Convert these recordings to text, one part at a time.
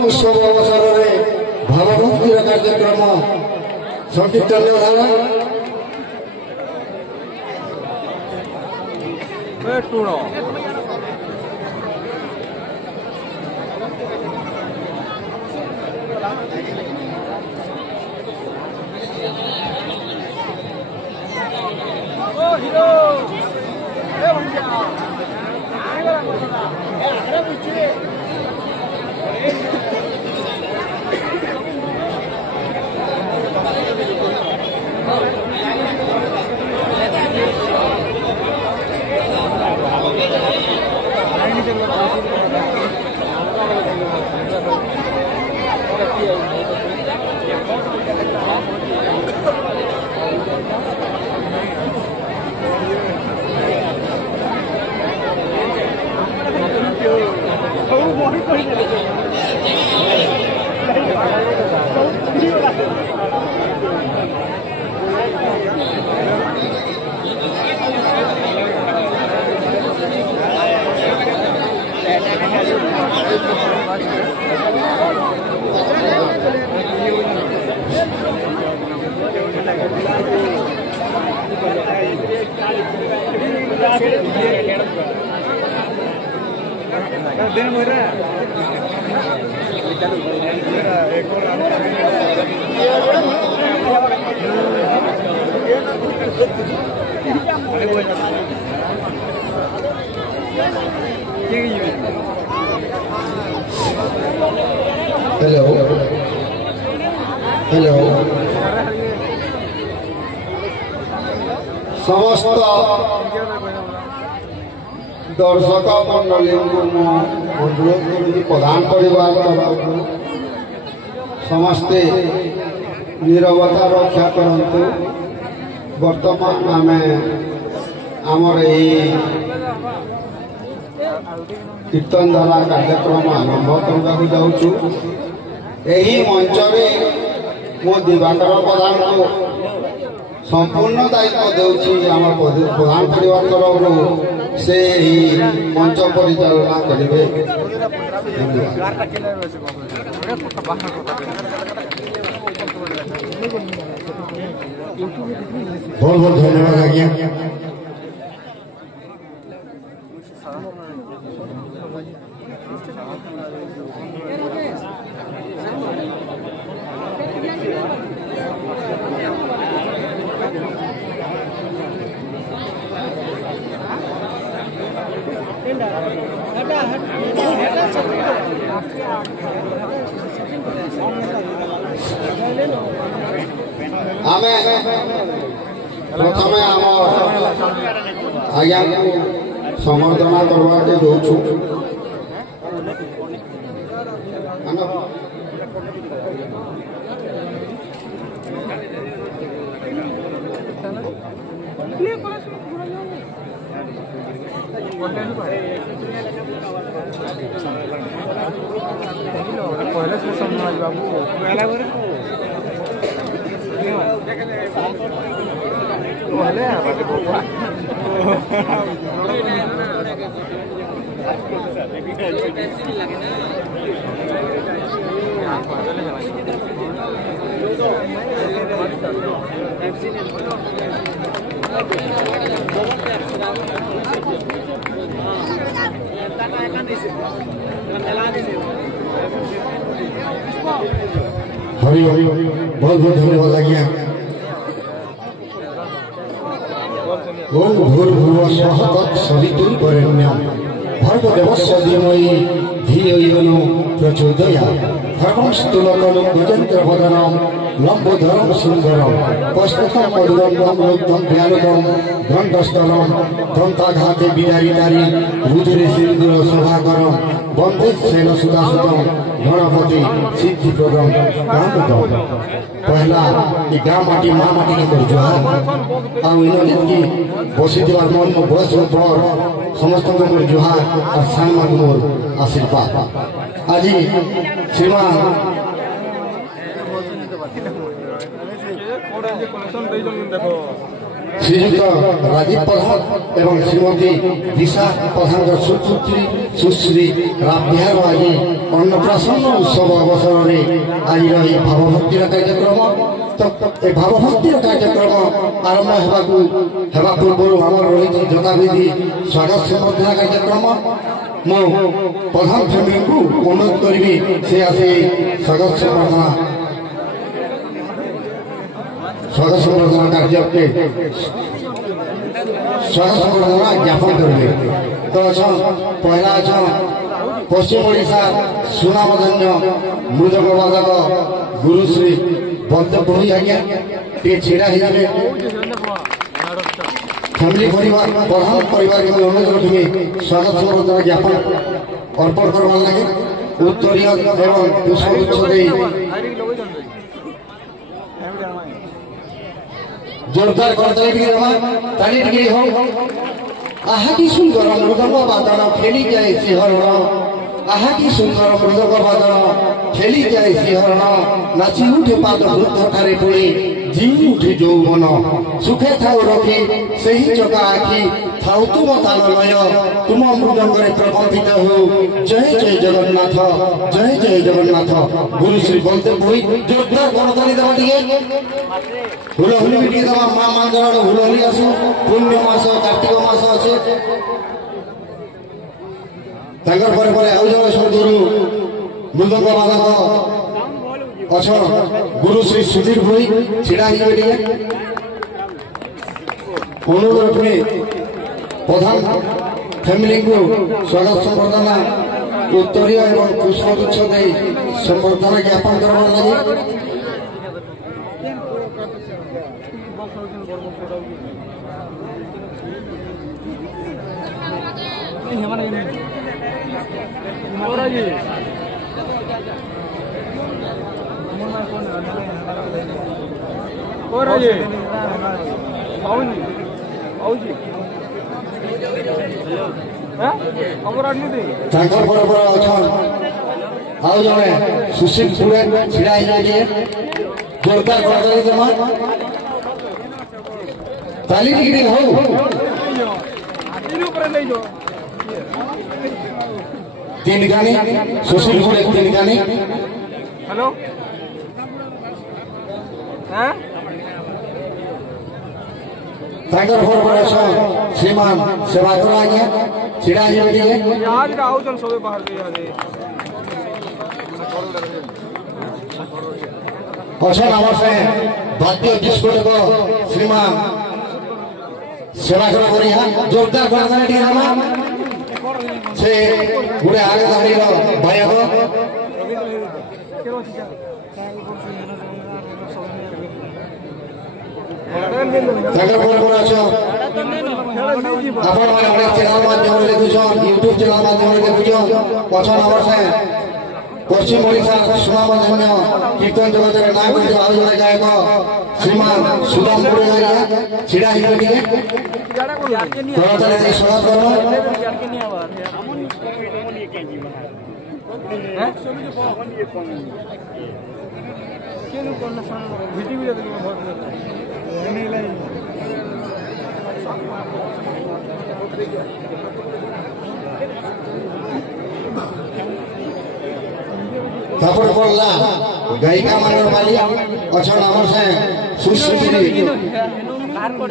उत्सव अवसर में भावभक्तिर कार्यक्रम संकीर्तन धारा हेलो हेलो समस्त दर्शक मंडली को अनुरोध करुँ प्रधान परिवार तरफ समस्ते नीरवता रक्षा करंतु। वर्तमान आम आमर कीर्तन धारा कार्यक्रम आरंभ करने जाऊँ। यही मंच मो दिवाकर प्रधान को संपूर्ण दायित्व देउछि आम प्रधान परिवार तरफ से मंच परिचालना करेंगे। बहुत बहुत धन्यवाद आज्ञा। आमे प्रथम आम आज्ञा समर्दना करवाके जाऊँ। पहले से समझ बाबू हरि हरि बहुत बहुत धन्यवाद आज्ञा। ओम भूर्भुवः स्वः तत्सवितुर्वरेण्यं भर्गदेवस्य धीमहि धियो यो न प्रचोदयात्। भर्गस्तुलकलं गजेन्द्रवदनं लम्बोदरं सुन्दरं पश्यतं मधुरं लोकं ज्ञानदं दन्तस्थलं दन्ताघाते बिदारितारि रुधिरे सिन्दूर शोभाकरं वन्दे शैलसुधासुतं गणपति सिद्धिप्रदं रामदं। पहला गाँ माटी माँ माटी के कर जुहार आनकी बसी मन में बस पर समस्त मोर जुहार और सान मान मोर आशीर्वाद। आज श्रीमान श्रीजुक्त राजीव प्रधान एवं श्रीमती दिशा प्रधान सुपुत्री सुश्री रामविहार आज अन्नप्राशन उत्सव अवसर में आज भावभक्तिर कार्यक्रम तो भावभक्तिर कार्यक्रम आरंभ होगा पूर्व आम रही जथाविधि स्वागत संबर्धना कार्यक्रम मु प्रधान फैमिली को अनुरोध करी से आसे स्वागत संबर्धना कार्य के स्वागत संबर्धना ज्ञापन करेंगे तो अच्छा पहला अच्छा पश्चिम ओडिशा सुनामधन्य मृदक वादक गुरुश्री बलदेव भोई आज्ञा टे छिड़ा हो फैमिली परिवार प्रधान परिवार के अनुरोध रखिए स्वागत संबर्धना ज्ञापन अर्पण करवार लगे उत्तरीय एवं पुष्पगुच्छ जोरदार करताली हो आहा की सुंदर मृदंग बादन खेली जाए सिंहरण आहा की सुंदर मृदंग बादन खेली जाए सिंहरण नाची उठे पाद वृद्ध ठारे पुणी जी उठे यौवन सुखे थाउ रखी सही चका आखि थाउ तुम ताललय तुम मृदंगरे प्रकम्पित हो जय जय जगन्नाथ जय जय जगन्नाथ गुरु श्री बलदेव भोई जोरदार करताली देवा टिके हुलहुली भी दवा माँ मंगल हुलहुली आसु पुण्य मास कार्तिक मास अच्छे तंगर परे परे आउ जने सदगुरु मृदंग बादक अच्छा गुरु श्री सुधीर भोई छिड़ा ही बेटिए अनुरोध रखने प्रधान फैमिली को स्वागत संबर्धना उत्तरीय एवं पुष्पगुच्छ दे संबर्धना ज्ञापन करवार लगे आओ जने सुशील पुरे छिड़ा ही जाइए जोरदार करताली जमा ताली डिग्री हो तीन गानी सुशील पुरे तीन गानी हेलो हैं टाइगर कॉर्पोरेशन श्रीमान सेवाकर आज्ञा छिड़ा ही बेटिए आज का आओ चल सोवे बाहर गया दे अच्छा नमस्ते भारतीय डिस्कोटेक श्रीमान सेवाकर करिया जोरदार करताली टिके नामा से गुडे आगे धाड़ी रो भाईको टाइगर कॉर्पोरेशन आपण माने अनेक चैनल माध्यम रे देखुछन यूट्यूब चैनल माध्यम रे देखुछन अच्छा नमस्ते पश्चिम ओडिशा सुनामधन्य कीर्तन जगत रे नाम जो आउ जने गायक श्रीमान सुदाम पुरे आज्ञा छिड़ा ही बेटिए करताली दे स्वागत करवा तापर पड़ला गायिका मंडल वाली अच्छा नाम से सुश्री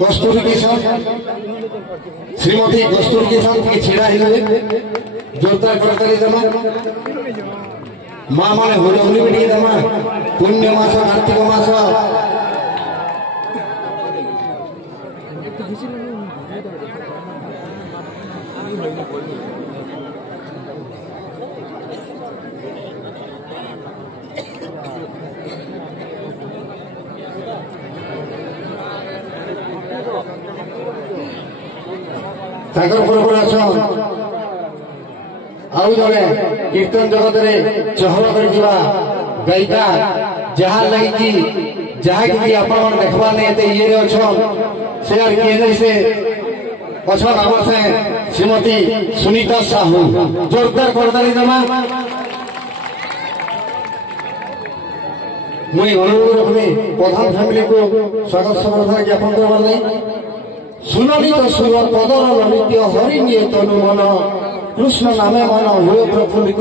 कस्तूरी किशन श्रीमती कस्तूरी किशन की छिड़ा ही जोरदार करताली जमा माँ माने हुलहुली भी जमा पुण्य मास कार्तिक मास ताकर कॉर्पोरेशन आउ जने कीर्तन जगत रे चहल कर दिवा गायिका जहा लगी कि जहा कि आपण देखबा ने ते ये रे अछन शेयर केने से अच्छा नाम से श्रीमती सुनीता साहू जोरदार करताली जमा मुई अनुरोध रखनी प्रधान फैमिली को स्वागत संबर्धना ज्ञापन करवार नहीं सुललित सुर पदर ललित्य हरि निये तनु मन कृष्ण नामे मन हुए प्रफुल्लित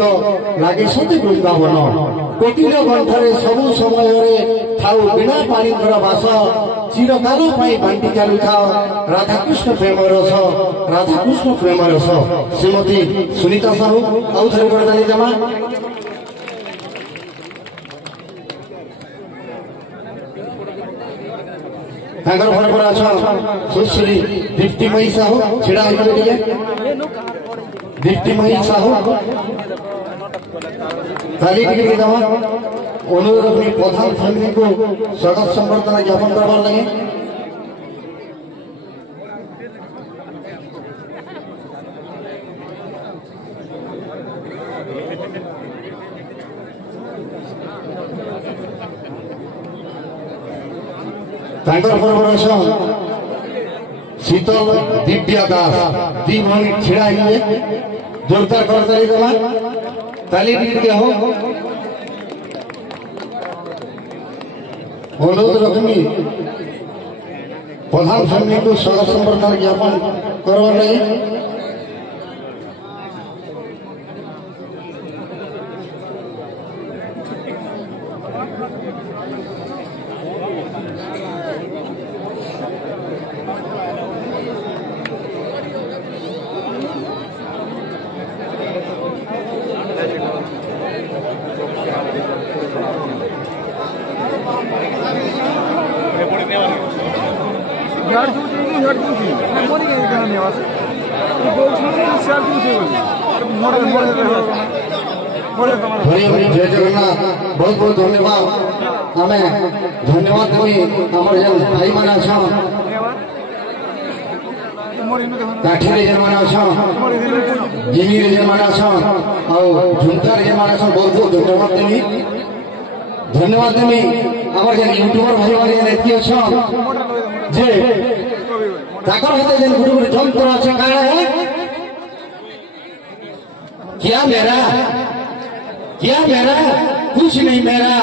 लागे सती वृंदावन कोटिल कंठरे सबु समय थाउ बिना पानी बास चिरकाल बांटी चालू था राधाकृष्ण प्रेम रस राधाकृष्ण प्रेम रस श्रीमती सुनीता साहू आउ थे जमा घर घर पर अच्छा सुश्री दीप्तिमयी साहू छिड़ा दीप्तिमयी साहू खाली अनुरोध अपनी प्रधान फैमिली को स्वागत संबर्धना ज्ञापन करवार लगे शीतल दिव्या दास दी भनी छिड़ा जोरदार करताली दमा ताली दी हो अनुरोध रखनी प्रधान फैमिली को स्वागत संबर्धना ज्ञापन करवा लगे जय जगन्नाथ बहुत बहुत धन्यवाद आमे धन्यवाद देवी हमर जन भाई माने अच्छा काठी रे जन माने अच्छा जिमी रे जन माने अच्छा और झुमका रे जन माने अच्छा बहुत बहुत धन्यवाद देवी हमर जन यूट्यूबर भाई माने जन एती अच्छा जे ताकर होते जन गुरु गुरु जंत्र अच्छा काहे है क्या मेरा कुछ नहीं मेरा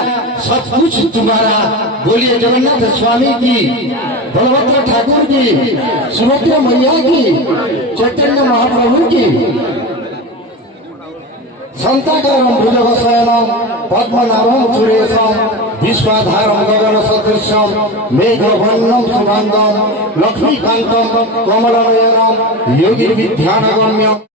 सब कुछ तुम्हारा बोलिए जगन्नाथ स्वामी की बलभद्र ठाकुर की सुभद्रा मैया की चैतन्य महाप्रभु की संताकारम भुजगशयनम पद्मनाभम सुरेशम विश्वाधारम गगन सदृशम मेघवर्णम सुगंधम लक्ष्मीकांतम कमलनयनम योगी विद्यानगम्य